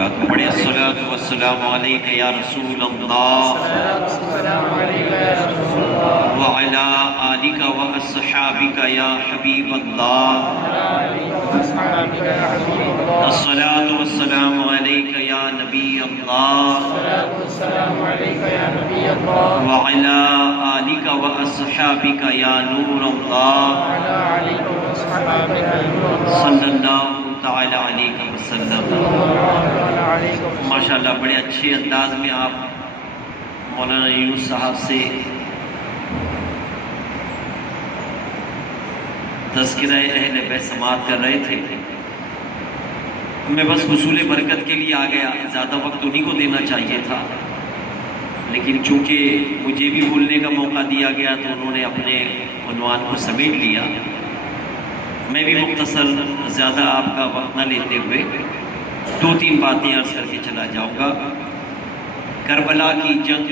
وبرکاتہ۔ بڑے الصلاۃ والسلام علیک یا رسول اللہ وعلی آلک واصحابک یا حبیب اللہ۔ الصلاۃ والسلام علیک یا نبی اللہ وعلی آلک واصحابک یا نور اللہ صلی اللہ تعالی علیہ وسلم۔ ماشاءاللہ بڑے اچھے انداز میں آپ مولانا یونس صاحب سے تذکرہ اہل بیت سماعت کر رہے تھے۔ میں بس حصول برکت کے لیے آ گیا، زیادہ وقت انہی کو دینا چاہیے تھا، لیکن چونکہ مجھے بھی بولنے کا موقع دیا گیا تو انہوں نے اپنے عنوان کو سمیٹ لیا۔ میں بھی مختصر زیادہ آپ کا وقت نہ لیتے ہوئے دو تین باتیں عرض کر کے چلا جاؤں گا۔ کربلا کی جنگ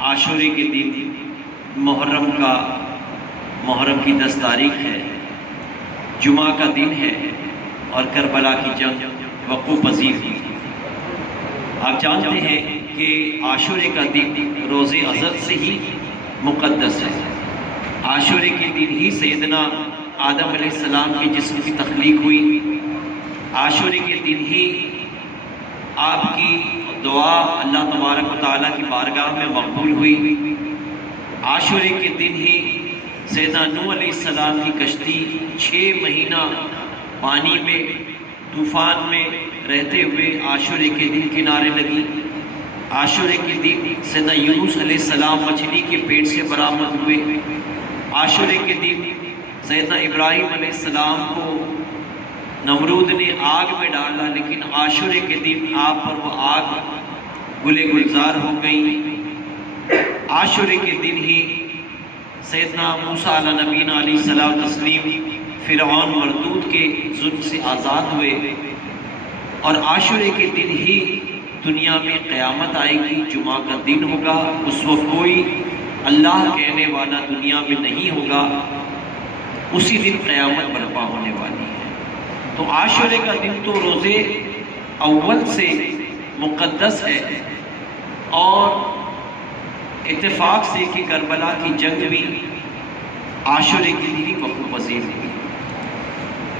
عاشورے کے دن محرم کی 10 تاریخ ہے، جمعہ کا دن ہے، اور کربلا کی جنگ وقوع پذیر تھی۔ آپ جانتے ہیں کہ عاشورے کا دن روز ازل سے ہی مقدس ہے۔ عاشورے کے دن ہی سیدنا آدم علیہ السلام کے جسم کی تخلیق ہوئی، عاشورے کے دن ہی آپ کی دعا اللہ تبارک و تعالیٰ کی بارگاہ میں مقبول ہوئی، عاشورے کے دن ہی سیدنا نوح علیہ السلام کی کشتی 6 مہینہ پانی میں طوفان میں رہتے ہوئے عاشورے کے دن کنارے لگی، عاشورے کے دن سیدنا یونس علیہ السلام مچھلی کے پیٹ سے برآمد ہوئے، عاشورے کے دن سیدنا ابراہیم علیہ السلام کو نمرود نے آگ میں ڈالا، لیکن عاشورے کے دن آپ پر وہ آگ گلے گلزار ہو گئی۔ عاشورے کے دن ہی سیدنا موسیٰ علیہ نبینا علیہ السلام تسلیم فرعون مردود کے ظلم سے آزاد ہوئے، اور عاشورے کے دن ہی دنیا میں قیامت آئے گی، جمعہ کا دن ہوگا، اس وقت کوئی اللہ کہنے والا دنیا میں نہیں ہوگا، اسی دن قیامت برپا ہونے والی ہے۔ تو عاشورے کا دن تو روزے اول سے مقدس ہے، اور اتفاق سے کہ کربلا کی جنگ بھی عاشورے کے دن ہی وقوع پذیر ہوئی۔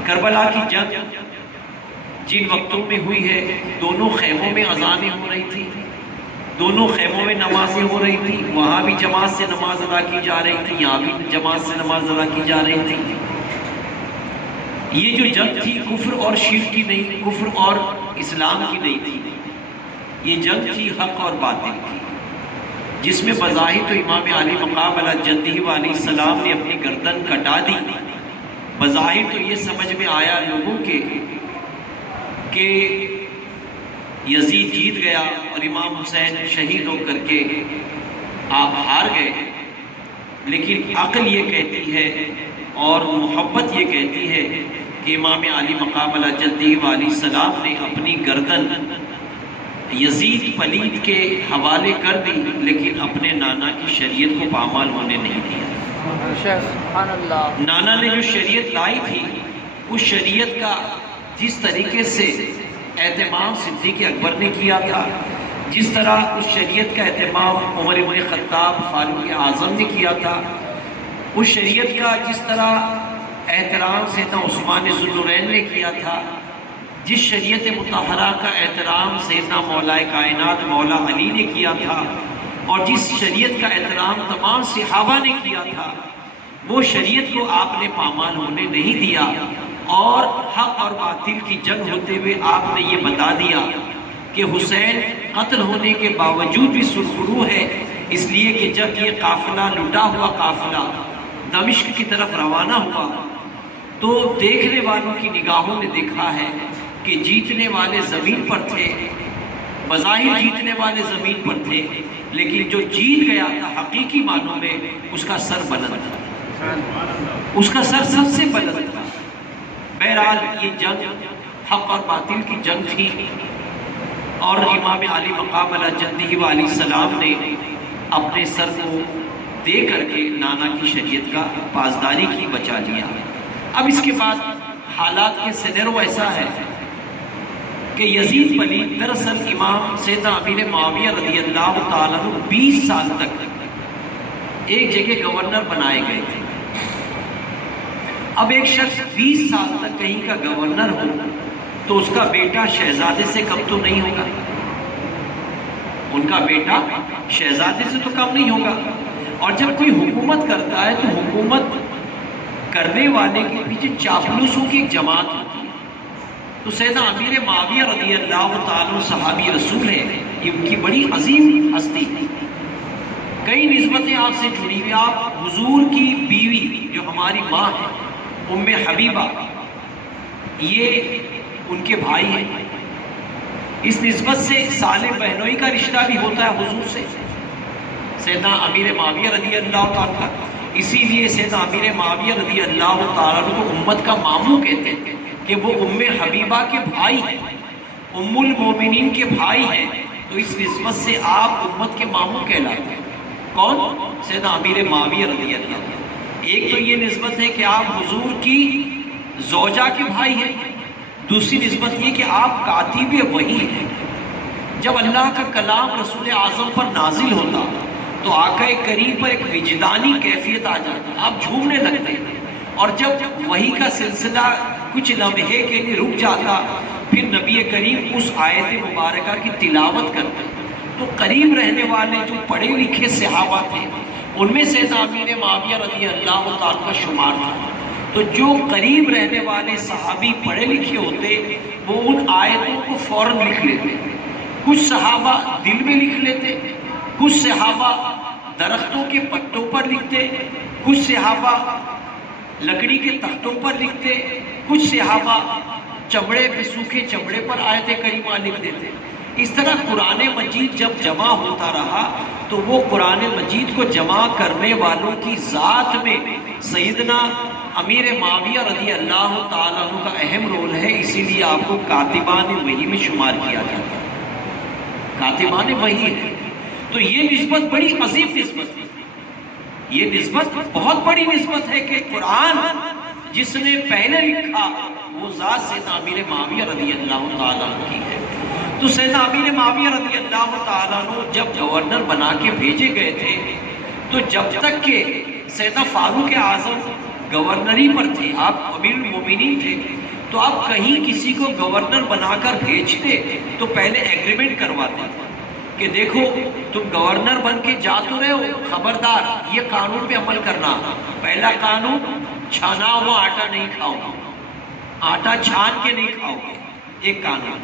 کربلا کی جنگ جن وقتوں میں ہوئی ہے، دونوں خیموں میں اذانیں ہو رہی تھی، دونوں خیموں میں نمازیں ہو رہی تھی، وہاں بھی جماعت سے نماز ادا کی جا رہی تھی، یہاں بھی جماعت سے نماز ادا کی جا رہی تھی۔ یہ جو جنگ تھی کفر اور شرک کی نہیں، کفر اور اسلام کی نہیں تھی، یہ جنگ تھی حق اور باطل کی، جس میں بظاہر تو امام علی مقام علی جدہ علیہ السلام نے اپنی گردن کٹا دی۔ بظاہر تو یہ سمجھ میں آیا لوگوں کے کہ یزید جیت گیا اور امام حسین شہید ہو کر کے آپ ہار گئے، لیکن عقل یہ کہتی ہے اور محبت یہ کہتی ہے کہ امام علی مقام علی جدہ علیہ السلام نے اپنی گردن یزید پلید کے حوالے کر دی، لیکن اپنے نانا کی شریعت کو پامال ہونے نہیں دیا۔ نانا نے جو شریعت لائی تھی، اس شریعت کا جس طریقے سے اہتمام صدیق اکبر نے کیا تھا، جس طرح اس شریعت کا اہتمام عمر بن خطاب فاروق اعظم نے کیا تھا، اس شریعت کا جس طرح احترام سیدنا عثمان ذو النورین نے کیا تھا، جس شریعت مطہرہ کا احترام سیدنا مولا کائنات مولا علی نے کیا تھا، اور جس شریعت کا احترام تمام صحابہ نے کیا تھا، وہ شریعت کو آپ نے پامال ہونے نہیں دیا، اور حق اور باطل کی جنگ ہوتے ہوئے آپ نے یہ بتا دیا کہ حسین قتل ہونے کے باوجود بھی سرخرو ہے، اس لیے کہ جب یہ قافلہ لٹا ہوا قافلہ دمشق کی طرف روانہ ہوا تو دیکھنے والوں کی نگاہوں نے دیکھا ہے کہ جیتنے والے زمین پر تھے، بظاہر جیتنے والے زمین پر تھے، لیکن جو جیت گیا تھا حقیقی معنوں میں اس کا سر بلند تھا، اس کا سر سب سے بلند تھا۔ بہرحال یہ جنگ حق اور باطل کی جنگ تھی، اور امام علی مقام علی جدہ علیہ السلام نے اپنے سر کو دے کر کے نانا کی شریعت کا پاسداری کی، بچا لیا۔ اب اس کے بعد حالات کے سینیرو ایسا ہے کہ یزید پلید دراصل امام سیدنا امیر معاویہ رضی اللہ تعالیٰ عنہ 20 سال تک ایک جگہ گورنر بنائے گئے تھے۔ اب ایک شخص 20 سال تک کہیں کا گورنر ہو تو اس کا بیٹا شہزادے سے کم تو نہیں ہوگا، ان کا بیٹا شہزادے سے تو کم نہیں ہوگا۔ اور جب کوئی حکومت کرتا ہے تو حکومت کرنے والے کے پیچھے چاپلوسوں کی ایک جماعت ہوتی ہے۔ تو سیدنا امیر معاویہ رضی اللہ تعالیٰ صحابی رسول ہے، یہ ان کی بڑی عظیم ہستی ہے، کئی نسبتیں آپ سے جڑی ہوئی۔ آپ حضور کی بیوی جو ہماری ماں ہے ام حبیبہ، یہ ان کے بھائی ہیں، اس نسبت سے صالح بہنوئی کا رشتہ بھی ہوتا ہے حضور سے، سیدنا امیر معاویہ رضی اللہ تعالیٰ۔ اسی لیے سیدنا امیر معاویہ رضی اللہ تعالیٰ کو امت کا ماموں کہتے ہیں کہ وہ ام حبیبہ کے بھائی ہیں، ام المومنین کے بھائی ہیں، تو اس نسبت سے آپ امت کے ماموں کہلاتے ہیں۔ کون؟ سیدنا امیر معاویہ رضی اللہ عنہ۔ ایک تو یہ نسبت ہے کہ آپ حضور کی زوجہ کے بھائی ہیں، دوسری نسبت یہ کہ آپ کاتب وحی ہیں۔ جب اللہ کا کلام رسول اعظم پر نازل ہوتا تو آقا کریم پر ایک وجدانی کیفیت آ جاتی، آپ جھومنے لگتے، اور جب وحی کا سلسلہ کچھ لمحے کے لیے رک جاتا پھر نبی کریم اس آیت مبارکہ کی تلاوت کرتے، تو قریب رہنے والے جو پڑھے لکھے صحابہ تھے ان میں سیدنا امیر معاویہ رضی اللہ تعالیٰ کا شمار تھا۔ تو جو قریب رہنے والے صحابی پڑھے لکھے ہوتے وہ ان آیتوں کو فوراً لکھ لیتے، کچھ صحابہ دل میں لکھ لیتے، کچھ صحابہ درختوں کے پتوں پر لکھتے، کچھ صحابہ لکڑی کے تختوں پر لکھتے، کچھ صحابہ چمڑے پہ سوکھے چمڑے پر آیت کریمہ لکھ دیتے۔ اس طرح قرآن مجید جب جمع ہوتا رہا تو وہ قرآن مجید کو جمع کرنے والوں کی ذات میں سیدنا امیر معاویہ رضی اللہ تعالیٰ عنہ کا اہم رول ہے، اسی لیے آپ کو کاتبان وحی میں شمار کیا جاتا ہے، کاتبان وحی ہے۔ تو یہ نسبت بڑی عظیم نسبت ہے، یہ نسبت بہت بڑی نسبت ہے کہ قرآن جس نے پہلے لکھا وہ ذات سیدنا امیر معاویہ رضی اللہ تعالیٰ عنہ کی ہے۔ تو سیدنا امیر معاویہ رضی اللہ تعالیٰ عنہ جب گورنر بنا کے بھیجے گئے تھے تو جب تک کہ سیدنا فاروق اعظم گورنری پر تھے، آپ امیر المومنین تھے، تو آپ کہیں کسی کو گورنر بنا کر بھیجتے تو پہلے ایگریمنٹ کرواتے کہ دیکھو تم گورنر بن کے جا تو رہے ہو، خبردار یہ قانون پہ عمل کرنا۔ پہلا قانون، چھانا ہوا آٹا نہیں کھاؤ، آٹا چھان کے نہیں کھاؤ گے، ایک قانون۔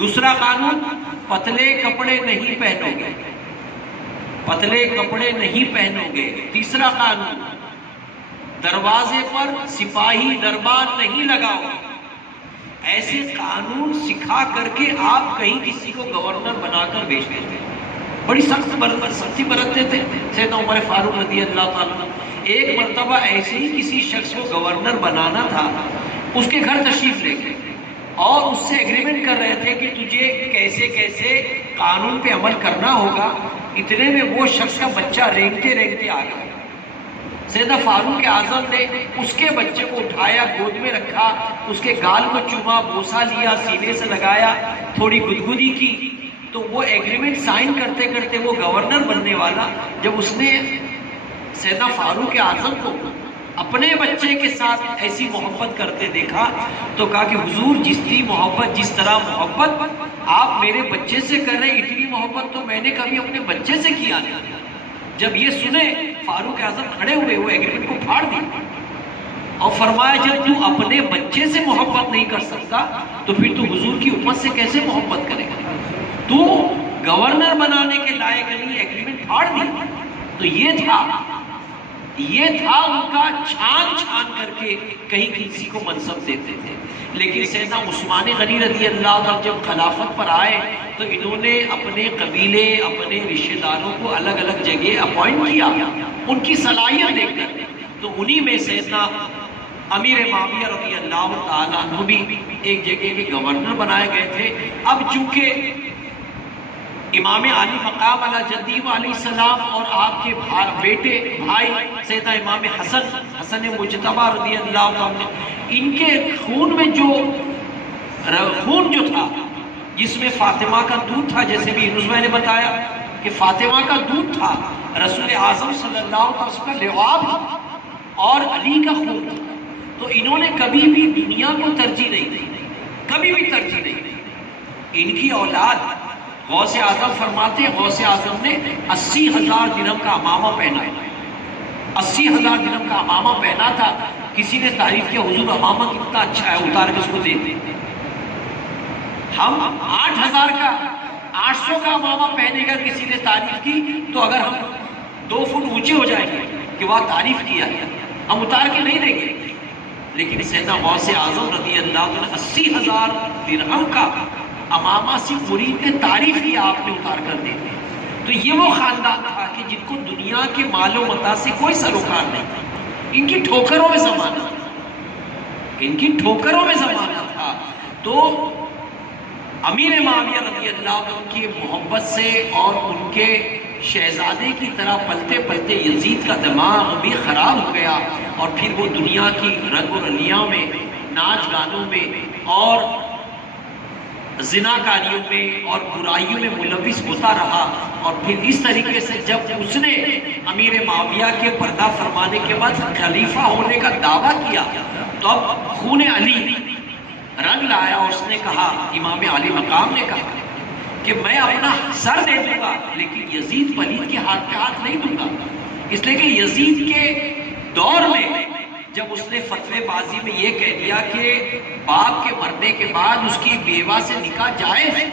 دوسرا قانون، پتلے کپڑے نہیں پہنو گے، پتلے کپڑے نہیں پہنو گے۔ تیسرا قانون، دروازے پر سپاہی دربان نہیں لگاؤ گے۔ ایسے قانون سکھا کر کے آپ کہیں کسی کو گورنر بنا کر بھیجتے تھے، بڑی سختی برتتے تھے سیدنا عمر فاروق رضی اللہ تعالیٰ۔ ایک مرتبہ ایسے ہی کسی شخص کو گورنر بنانا تھا، اس کے گھر تشریف لے گئے اور اس سے ایگریمنٹ کر رہے تھے کہ تجھے کیسے کیسے قانون پہ عمل کرنا ہوگا۔ اتنے میں وہ شخص کا بچہ رینگتے رینگتے آ گیا، سیدنا فاروق اعظم نے اس کے بچے کو اٹھایا، گود میں رکھا، اس کے گال کو چوما، بوسہ لیا، سینے سے لگایا، تھوڑی گدگدی کی، تو وہ ایگریمنٹ سائن کرتے کرتے وہ گورنر بننے والا جب اس نے سیدنا فاروق اعظم کو اپنے بچے کے ساتھ ایسی محبت کرتے دیکھا تو کہا کہ حضور جتنی محبت، جس طرح محبت آپ میرے بچے سے کر رہے ہیں، اتنی محبت تو میں نے کبھی اپنے بچے سے کیا نہیں۔ جب یہ سنے فاروق اعظم کھڑے ہوئے، وہ ایگریمنٹ کو پھاڑ دیا اور فرمایا جب تو اپنے بچے سے محبت نہیں کر سکتا تو پھر تو حضور کی امت سے کیسے محبت کرے گا؟ تو گورنر بنانے کے لائق نہیں، ایگریمنٹ پھاڑ دیا۔ تو یہ تھا ان کا چھان چھان کر کے کہیں کسی کو منصب دیتے تھے۔ لیکن سیدنا عثمان غنی رضی اللہ عنہ جب خلافت پر آئے تو انہوں نے اپنے قبیلے، اپنے رشتہ داروں کو الگ الگ جگہ اپوائنٹ کیا ان کی صلاحیت دیکھ کر۔ تو انہی میں سیدنا امیر معاویہ رضی اللہ تعالیٰ عنہ بھی ایک جگہ کے گورنر بنائے گئے تھے۔ اب چونکہ امام علی مقام علی جدی علیہ السلام اور آپ کے بیٹے بھائی سیدنا امام حسن مجتبی رضی اللہ عنہ، ان کے خون میں جو تھا جس میں فاطمہ کا دودھ تھا، جیسے بھی یونس بھائی نے بتایا کہ فاطمہ کا دودھ تھا، رسول اعظم صلی اللہ علیہ وسلم کا لعاب تھا اور علی کا خون تھا. تو انہوں نے کبھی بھی دنیا کو ترجیح نہیں دی، کبھی بھی ترجیح نہیں دی. ان کی اولاد غوث اعظم فرماتے ہیں غوث اعظم نے 80,000 درہم کا امامہ پہنا ہے، 80,000 درہم کا امامہ پہنا تھا. کسی نے تعریف کیا حضور امامہ کتنا اچھا ہے، اتار کے اس کو دے دیں. ہم 8,000 کا 800 کا امامہ پہنے گا، کسی نے تعریف کی تو اگر ہم 2 فٹ اونچے ہو جائیں گے کہ وہ تعریف کیا ہے، ہم اتار کے نہیں دیں گے. لیکن سیدنا غوث اعظم رضی اللہ عنہ 80,000 درہم کا امامہ صرف مرید نے تعریف کیا، آپ نے اتار کر دے دیا. تو یہ وہ خاندان تھا کہ جن کو دنیا کے مال و متاع سے کوئی سروکار نہیں تھا. ان کی ٹھوکروں میں زمانہ تھا، ان کی ٹھوکروں میں زمانہ تھا. تو امیر معاویہ رضی اللہ عنہ کی محبت سے اور ان کے شہزادے کی طرح پلتے پلتے یزید کا دماغ بھی خراب ہو گیا، اور پھر وہ دنیا کی رنگ و رلیاں میں، ناچ گانوں میں اور زناکاریوں میں اور برائیوں میں ملوث ہوتا رہا. اور پھر اس طریقے سے جب اس نے امیر معاویہ کے پردہ فرمانے کے بعد خلیفہ ہونے کا دعویٰ کیا تو اب خون علی رنگ لایا، اور اس نے کہا، امام علی مقام نے کہا کہ میں اپنا سر دے دوں گا لیکن یزید پلید کے ہاتھ پہ ہاتھ نہیں دوں گا. اس لیے کہ یزید کے دور میں جب اس نے فتوی بازی میں یہ کہہ دیا کہ باپ کے مرنے کے بعد اس کی بیوہ سے نکاح جائز ہے،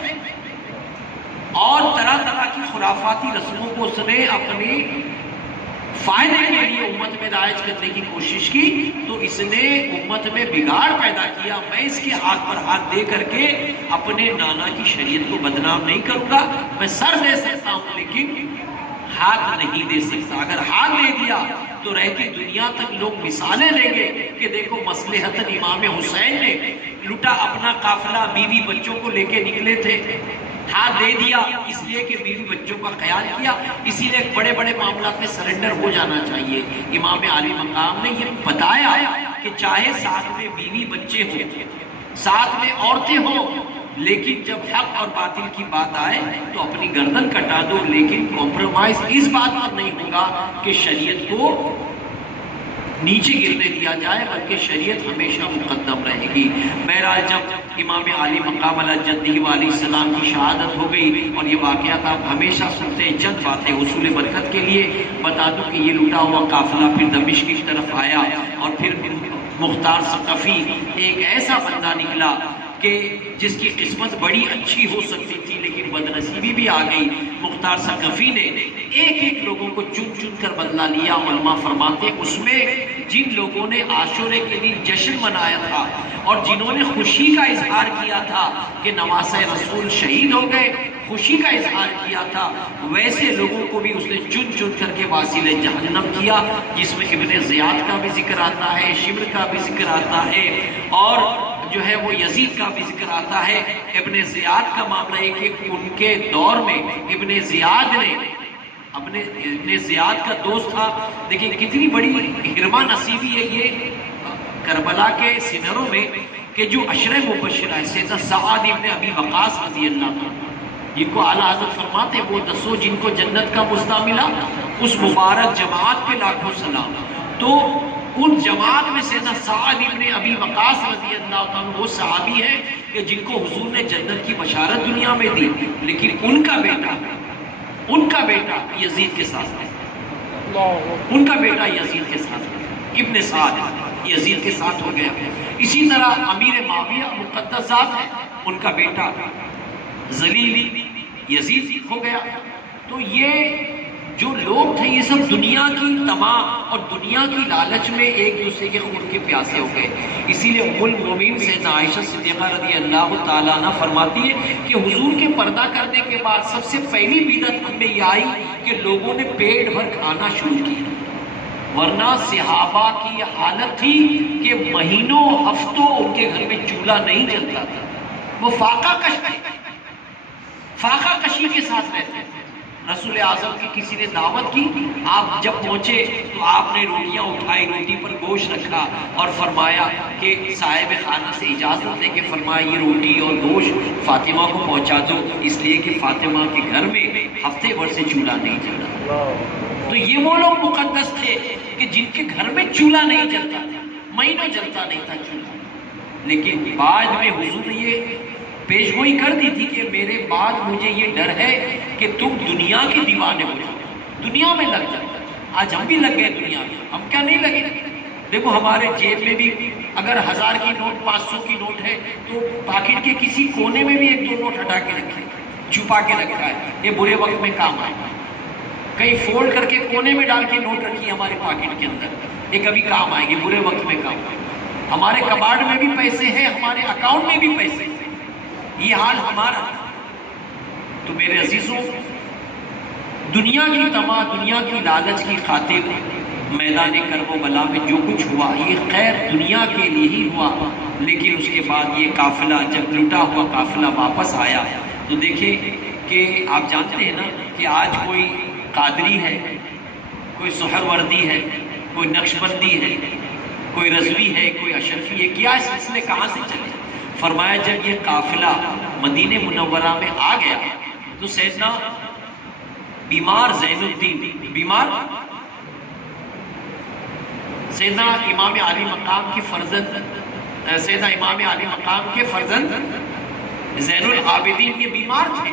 اور طرح طرح کی خرافاتی رسموں کو اس نے اپنے فائدے کے لیے امت میں رائج کرنے کی کوشش کی، تو اس نے امت میں بگاڑ پیدا کیا. میں اس کے ہاتھ پر ہاتھ دے کر کے اپنے نانا کی شریعت کو بدنام نہیں کروں گا. میں سر دے سکتا ہوں لیکن ہاتھ نہیں دے سکتا. اگر ہاتھ دے دیا تو رہ کے دنیا تک لوگ مثالیں لیں گے کہ دیکھو مصلحتاً امام حسین نے لٹا اپنا قافلہ، بیوی بچوں کو لے کے نکلے تھے، ہاتھ دے دیا اس لیے کہ بیوی بچوں کا خیال کیا. اسی لیے بڑے بڑے معاملات میں سرنڈر ہو جانا چاہیے. امام علی مقام نے یہ بتایا کہ چاہے ساتھ میں بیوی بچے ہوں، ساتھ میں عورتیں ہوں، لیکن جب حق اور باطل کی بات آئے تو اپنی گردن کٹا دو، لیکن کمپرومائز اس بات پر نہیں ہوگا کہ شریعت کو نیچے گرنے دیا جائے، بلکہ شریعت ہمیشہ مقدم رہے گی. بہرحال جب امام علی مقام علی جدہ علیہ السلام کی شہادت ہو گئی، اور یہ واقعات آپ ہمیشہ سنتے ہیں، چند باتیں حصول برکت کے لیے بتا دوں کہ یہ لٹا ہوا قافلہ پھر دمشق کی طرف آیا، اور پھر مختار ثقفی ایک ایسا بندہ نکلا کہ جس کی قسمت بڑی اچھی ہو سکتی تھی لیکن بدنصیبی بھی آ گئی. مختار ثقفی نے ایک ایک لوگوں کو چن چن کر بدلہ لیا. علماء فرماتے اس میں جن لوگوں نے عاشورے کے دن جشن منایا تھا اور جنہوں نے خوشی کا اظہار کیا تھا کہ نواسہ رسول شہید ہو گئے، خوشی کا اظہار کیا تھا، ویسے لوگوں کو بھی اس نے چن چن کر کے واصل جہنم کیا، جس میں ابن زیاد کا بھی ذکر آتا ہے، شمر کا بھی ذکر آتا ہے، اور جو ہے وہ یزید کا بھی ذکر آتا ہے. ابن زیاد کا معاملہ ہے کہ ان کے دور میں ابن زیاد نے ابن زیاد کا دوست تھا. دیکھیں کتنی بڑی حرمہ نصیبی ہے یہ کربلا کے سینروں میں کہ جو عشرہ مبشرہ ہے، سیدنا سعد ابن ابی وقاص رضی اللہ عنہ جن کو اعلیٰ حضرت فرماتے ہیں وہ 10 جن کو جنت کا مزدہ ملا، اس مبارک جماعت پہ لاکھوں سلام. تو ان جماعت میں سیدنا سعد ابن ابی وقاص رضی اللہ عنہ وہ صحابی ہیں کہ جن کو حضور نے جنت کی بشارت دنیا میں دی، لیکن ان کا بیٹا یزید کے ساتھ ہے، ان کا بیٹا یزید کے ساتھ ہے، ابن سعد یزید کے ساتھ ہو گیا. اسی طرح امیر معاویہ مقدس ذات ہے، ان کا بیٹا ذلیل یزید ہو گیا. تو یہ جو لوگ تھے یہ سب دنیا کی طمع اور دنیا کی لالچ میں ایک دوسرے کے خون کے پیاسے ہو گئے. اسی لیے ام المومنین سیدنا عائشہ صدیقہ رضی اللہ تعالیٰ عنہ فرماتی ہے کہ حضور کے پردہ کرنے کے بعد سب سے پہلی بدعت ہم میں یہ آئی کہ لوگوں نے پیٹ بھر کھانا شروع کیا، ورنہ صحابہ کی حالت تھی کہ مہینوں ہفتوں ان کے گھر میں چولہا نہیں جلتا تھا. وہ فاقہ کشی کے ساتھ رہتے تھے. رسول اعظم کی کسی نے دعوت کی، آپ جب پہنچے تو آپ نے روٹیاں اٹھائی، روٹی پر گوشت رکھا اور فرمایا کہ صاحب خانہ سے اجازت لے کے فرمایا یہ روٹی اور گوشت فاطمہ کو پہنچا دو، اس لیے کہ فاطمہ کے گھر میں ہفتے بھر سے چولہا نہیں جلا۔ تو یہ وہ لوگ مقدس تھے کہ جن کے گھر میں چولہا نہیں جلتا، مہینوں جلتا نہیں تھا چولہا، لیکن بعد میں حضور نے یہ پیش گوئی کر دی تھی کہ میرے بعد مجھے یہ ڈر ہے کہ تم دنیا کے دیوانے ہو جاؤ، دنیا میں لگ جاؤ۔ آج ہم بھی لگ گئے دنیا میں، ہم کیا نہیں لگے؟ دیکھو ہمارے جیب میں بھی اگر 1000 کی نوٹ 500 کی نوٹ ہے تو پاکٹ کے کسی کونے میں بھی 1-2 نوٹ ہٹا کے رکھے، چھپا کے رکھا ہے، یہ برے وقت میں کام آئے۔ کہیں فولڈ کر کے کونے میں ڈال کے نوٹ رکھی ہمارے پاکٹ کے اندر، یہ کبھی کام آئے گی، برے وقت میں کام آئے۔ ہمارے کباڑ میں بھی پیسے ہیں، ہمارے اکاؤنٹ میں بھی پیسے ہیں، یہ حال ہمارا۔ تو میرے عزیزوں، دنیا کی تما، دنیا کی لالچ کی خاطر میدان کربلا میں جو کچھ ہوا یہ خیر دنیا کے لیے ہی ہوا، لیکن اس کے بعد یہ قافلہ جب لٹا ہوا قافلہ واپس آیا تو دیکھیں کہ آپ جانتے ہیں نا کہ آج کوئی قادری ہے، کوئی سہروردی ہے، کوئی نقش بندی ہے، کوئی رضوی ہے، کوئی اشرفی ہے، کیا سلسلے کہاں سے چلے؟ فرمایا جب یہ قافلہ مدینہ منورہ میں آ گیا تو سیدنا بیمار زین الدین، بیمار سیدنا امام علی مقام کے فرزند، سیدنا امام علی مقام کے فرزند زین العابدین یہ بیمار تھے،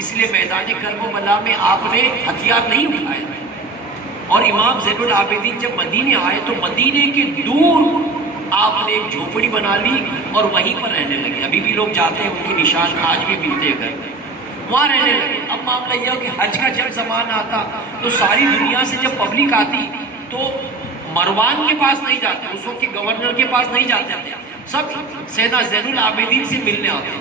اس لیے میدان کربلا میں آپ نے ہتھیار نہیں اٹھائے، اور امام زین العابدین جب مدینے آئے تو مدینے کے دور آپ نے ایک جھوپڑی بنا لی اور وہیں پر رہنے لگے۔ ابھی بھی لوگ جاتے ہیں، ان کے نشان آج بھی ملتے ہیں، وہاں رہنے لگے۔ اب معاملہ یہ ہو کہ حج کا جب زمانہ آتا تو ساری دنیا سے جب پبلک آتی تو مروان کے پاس نہیں جاتے، اس وقت کے گورنر کے پاس نہیں جاتے، سب سیدنا زین العابدین سے ملنے آتے،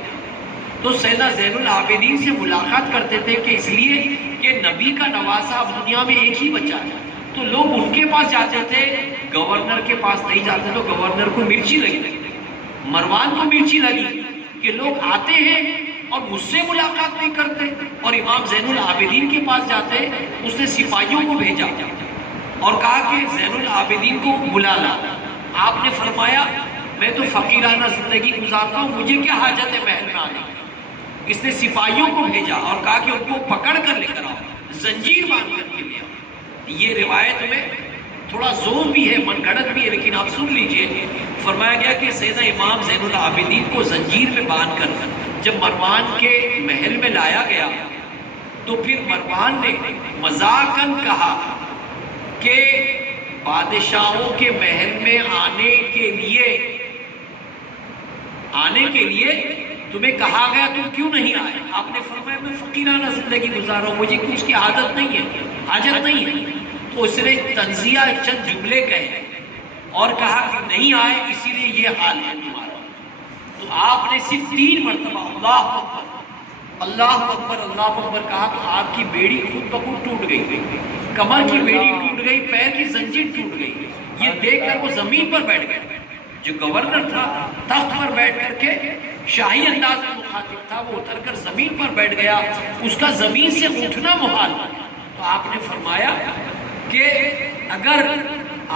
تو سیدنا زین العابدین سے ملاقات کرتے تھے کہ اس لیے کہ نبی کا نواسہ اب دنیا میں ایک ہی بچہ ہے، تو لوگ ان کے پاس جاتے تھے، گورنر کے پاس نہیں جاتے، تو گورنر کو مرچی لگی، مروان کو مرچی لگی کہ لوگ آتے ہیں اور مجھ سے ملاقات نہیں کرتے، اور امام زین العابدین کے پاس جاتے، اس نے سپاہیوں کو بھیجا اور کہا کہ زین العابدین کو بلا لا۔ آپ نے فرمایا میں تو فقیرانہ زندگی گزارتا ہوں، مجھے کیا حاجت ہے محل میں آنے کی؟ اس نے سپاہیوں کو بھیجا اور کہا کہ ان کو پکڑ کر لے کر آؤ، زنجیر باندھ کر کے لے آؤ۔ یہ روایت میں تھوڑا زور بھی ہے، من گھڑت بھی ہے، لیکن آپ سن لیجئے۔ فرمایا گیا کہ سیدنا امام زین العابدین کو زنجیر میں باندھ کر جب مروان کے محل میں لایا گیا تو پھر مروان نے مذاقاً کہا کہ بادشاہوں کے محل میں آنے کے لیے تمہیں کہا گیا تم کیوں نہیں آئے؟ آپ نے فرمایا میں فقیرانہ زندگی گزار رہا ہوں، مجھے اس کی عادت نہیں ہے، حاجت نہیں ہے۔ تو اس نے تنزیہ چند جملے کہے اور کہا کہ نہیں آئے اسی لیے یہ حال ہے تمہارا۔ تو آپ نے صرف 3 مرتبہ اللہ اکبر اللہ اکبر اللہ اکبر کہا تو آپ کی بیڑی خود بخود ٹوٹ گئی، کمر کی بیڑی ٹوٹ گئی، پیر کی زنجیر ٹوٹ گئی۔ یہ دیکھ کر وہ زمین پر بیٹھ گئے۔ جو گورنر تھا تخت پر بیٹھ کر کے شاہی انداز میں مخاطب تھا، وہ اتر کر زمین پر بیٹھ گیا، اس کا زمین سے اٹھنا محال۔ تو آپ نے فرمایا کہ اگر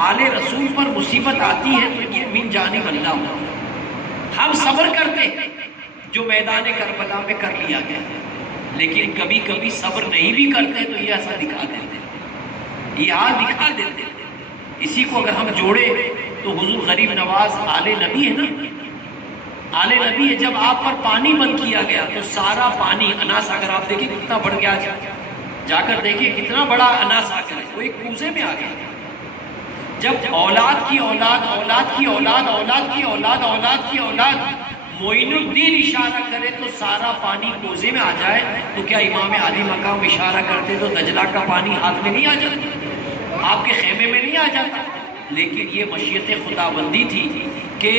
آل رسول پر مصیبت آتی ہے تو یہ من جانب اللہ ہوتا، ہم صبر کرتے ہیں جو میدان کربلا میں کر لیا گیا، لیکن کبھی کبھی صبر نہیں بھی کرتے تو یہ ایسا دکھا دیتے، یہ حال دکھا دیتے۔ اسی کو اگر ہم جوڑے تو حضور غریب نواز آل نبی ہے نا، آل نبی ہے۔ جب آپ پر پانی بند کیا گیا تو سارا پانی اناس، اگر آپ دیکھیں کتنا بڑھ گیا، جا کر دیکھیں کتنا بڑا اناس آ گیا، وہ ایک کوزے میں آ گیا۔ جب اولاد کی اولاد اولاد کی اولاد اولاد کی اولاد اولاد کی اولاد معین الدین اشارہ کرے تو سارا پانی کوزے میں آ جائے تو کیا امام علی مقام اشارہ کرتے تو دجلہ کا پانی ہاتھ میں نہیں آ جاتا، آپ کے خیمے میں نہیں آ جاتا؟ لیکن یہ مشیت خداوندی تھی کہ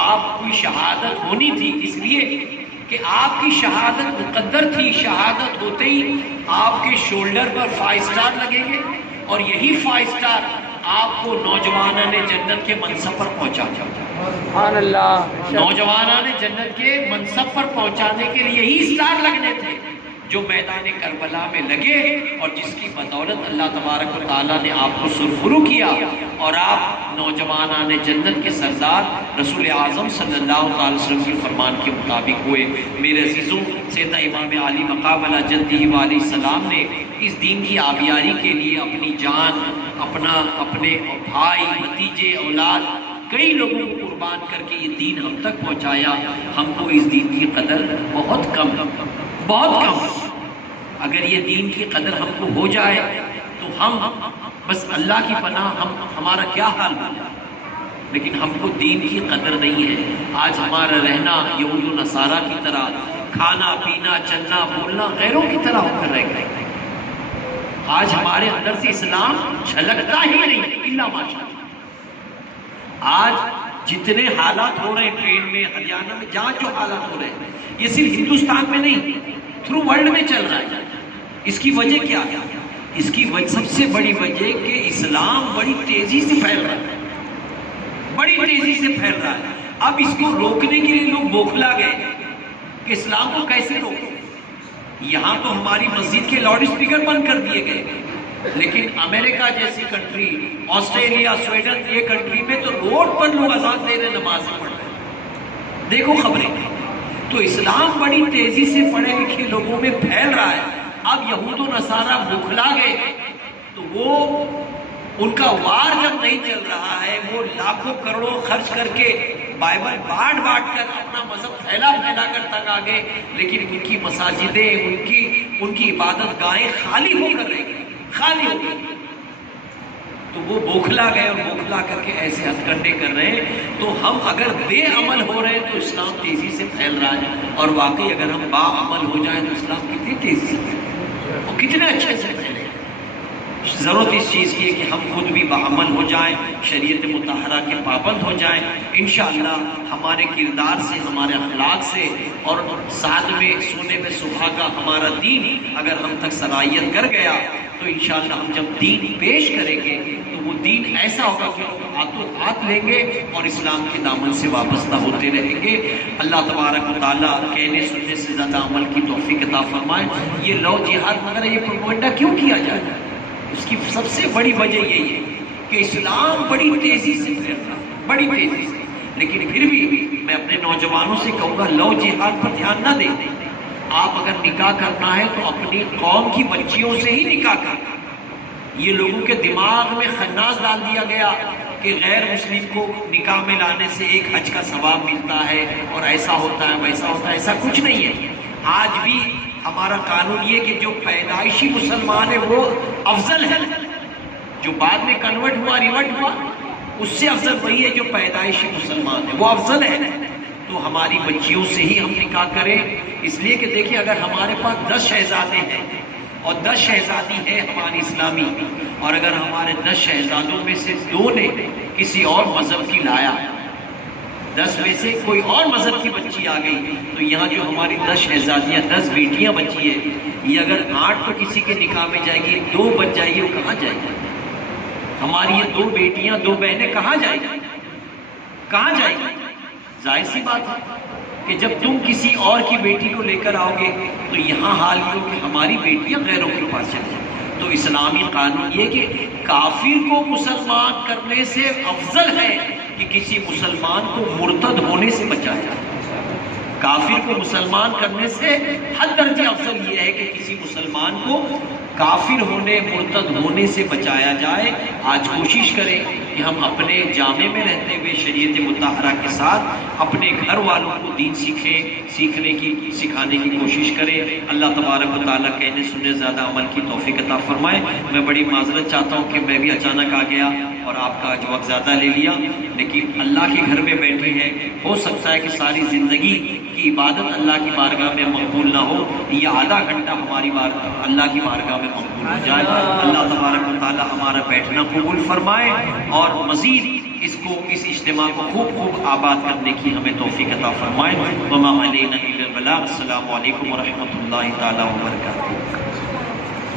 آپ کی شہادت ہونی تھی، اس لیے کہ آپ کی شہادت مقدر تھی۔ شہادت ہوتے ہی آپ کے شولڈر پر 5 سٹار لگیں گے اور یہی 5 سٹار آپ کو نوجوانان جنت کے منصب پر پہنچا جاتا۔ سبحان اللہ۔ نوجوانان جنت کے منصب پر پہنچانے کے لیے یہی سٹار لگنے تھے جو میدان کربلا میں لگے اور جس کی بدولت اللہ تبارک و تعالیٰ نے آپ کو سرخرو کیا اور آپ نوجوانان جنت کے سردار رسول اعظم صلی اللہ علیہ وسلم کے فرمان کے مطابق ہوئے۔ میرے عزیزوں، سیدنا امام علی مقام علی جدہ علیہ السلام نے اس دین کی آبیاری کے لیے اپنی جان، اپنے بھائی، بھتیجے، اولاد، کئی لوگوں کو قربان کر کے یہ دین ہم تک پہنچایا۔ ہم کو اس دین کی قدر بہت کم، بہت کم۔ اگر یہ دین کی قدر ہم کو ہو جائے تو ہم بس اللہ کی پناہ ہمارا کیا حال ہوگا، لیکن ہم کو دین کی قدر نہیں ہے۔ آج ہمارا رہنا یہود و نصارہ کی طرح، کھانا پینا چلنا بولنا غیروں کی طرح ہو کر رہ گئے۔ آج ہمارے اندر سے اسلام جھلکتا ہی نہیں الا ماشاءاللہ۔ آج جتنے حالات ہو رہے ہیں ٹرین میں، ہریانہ میں، جہاں جو حالات ہو رہے ہیں، یہ صرف ہندوستان میں نہیں، تھرو ورلڈ میں چل رہا ہے۔ اس کی وجہ کیا ہے؟ اس کی سب سے بڑی وجہ کہ اسلام بڑی تیزی سے پھیل رہا ہے، بڑی تیزی سے پھیل رہا ہے۔ اب اس کو روکنے کے لیے لوگ بوکھلا گئے کہ اسلام کو کیسے روکیں۔ یہاں تو ہماری مسجد کے لاؤڈ اسپیکر بند کر دیے گئے، لیکن امریکہ جیسی کنٹری، آسٹریلیا، سویڈن، یہ کنٹری میں تو روڈ پر لوگ اذان دے رہے، نماز پڑھ رہے۔ دیکھو خبریں۔ تو اسلام بڑی تیزی سے پڑھے لکھے لوگوں میں پھیل رہا ہے۔ اب یہود و نصارہ بوکھلا گئے تو وہ ان کا وار جب نہیں چل رہا ہے، وہ لاکھوں کروڑوں خرچ کر کے بائبل بانٹ کر اپنا مذہب پھیلا کر تک آگے، لیکن ان کی مساجدیں، ان کی عبادت گاہیں خالی ہو کر رہ گئی، خالی ہو گئی۔ تو وہ بوکھلا گئے اور بوکھلا کر کے ایسے ہتھ کنڈے کر رہے ہیں۔ تو ہم اگر بے عمل ہو رہے ہیں تو اسلام تیزی سے پھیل رہا ہے، اور واقعی اگر ہم با عمل ہو جائیں تو اسلام کتنی تیزی سے پھیل رہا ہے اور کتنے اچھے سے پھیلے۔ ضرورت اس چیز کی ہے کہ ہم خود بھی باعمل ہو جائیں، شریعت مطہرہ کے پابند ہو جائیں۔ انشاءاللہ ہمارے کردار سے، ہمارے اخلاق سے، اور ساتھ میں سونے میں صبح کا ہمارا دین اگر ہم تک صلاحیت کر گیا تو انشاءاللہ ہم جب دین پیش کریں گے تو وہ دین ایسا ہوگا کہ ہم ہاتھوں ہاتھ لیں گے اور اسلام کے دامن سے وابستہ ہوتے رہیں گے۔ اللہ تبارک و تعالیٰ کہنے سننے سے زیادہ عمل کی توفیق عطا فرمائے۔ یہ لو جہاد وغیرہ یہ پروپیگنڈا کیوں کیا جائے؟ اس کی سب سے بڑی وجہ یہی ہے کہ اسلام بڑی تیزی سے پھیل رہا ہے، بڑی تیزی سے۔ لیکن پھر بھی میں اپنے نوجوانوں سے کہوں گا، لو جہاد پر دھیان نہ دیں۔ آپ اگر نکاح کرنا ہے تو اپنی قوم کی بچیوں سے ہی نکاح کرنا۔ یہ لوگوں کے دماغ میں خناس ڈال دیا گیا کہ غیر مسلم کو نکاح میں لانے سے ایک حج کا ثواب ملتا ہے اور ایسا ہوتا ہے ویسا ہوتا ہے۔ ایسا کچھ نہیں ہے۔ آج بھی ہمارا قانون یہ کہ جو پیدائشی مسلمان ہے وہ افضل ہے، جو بعد میں کنورٹ ہوا، ریورٹ ہوا، اس سے افضل وہی ہے جو پیدائشی مسلمان ہے، وہ افضل ہے۔ تو ہماری بچیوں سے ہی ہم نکاح کریں، اس لیے کہ دیکھیں اگر ہمارے پاس 10 شہزادے ہیں اور 10 شہزادی ہیں ہماری اسلامی، اور اگر ہمارے 10 شہزادوں میں سے 2 نے کسی اور مذہب کی لایا، 10 میں سے کوئی اور مذہب کی بچی آ گئی، تو یہاں جو ہماری 10 شہزادیاں، 10 بیٹیاں بچی ہیں، یہ اگر 8 تو کسی کے نکاح میں جائے گی، 2 بچ جائے گی، وہ کہاں جائے گی؟ ہماری یہ 2 بیٹیاں، 2 بہنیں کہاں جائے گی؟ کہاں جائے گی؟ ظاہر سی بات ہے کہ جب تم کسی اور کی بیٹی کو لے کر آؤ گے تو یہاں حال یہ ہو کہ ہماری بیٹیاں غیروں کے پاس چلی جائیں۔ تو اسلامی قانون یہ کہ کافر کو مسلمان کرنے سے افضل ہے کہ کسی مسلمان کو مرتد ہونے سے بچایا جائے۔ کافر کو مسلمان کرنے سے حد درجہ افضل یہ ہے کہ کسی مسلمان کو کافر ہونے، مرتد ہونے سے بچایا جائے۔ آج کوشش کریں کہ ہم اپنے جامع میں رہتے ہوئے شریعت مطہرہ کے ساتھ اپنے گھر والوں کو دین سکھانے کی کوشش کریں۔ اللہ تبارک و تعالیٰ کہنے سننے زیادہ عمل کی توفیق عطا فرمائے۔ میں بڑی معذرت چاہتا ہوں کہ میں بھی اچانک آ گیا اور آپ کا وقت زیادہ لے لیا، لیکن اللہ کے گھر میں بیٹھے ہیں، ہو سکتا ہے کہ ساری زندگی کی عبادت اللہ کی بارگاہ میں مقبول نہ ہو، یہ آدھا گھنٹہ ہماری اللہ کی بارگاہ میں مقبول ہو جائے۔ اللہ تبارک و تعالی ہمارا بیٹھنا قبول فرمائے اور مزید اس اجتماع کو خوب آباد کرنے کی ہمیں توفیق عطا فرمائے۔ وما علینا الا البلاغ۔ السلام علیکم ورحمۃ اللہ تعالی وبرکاتہ۔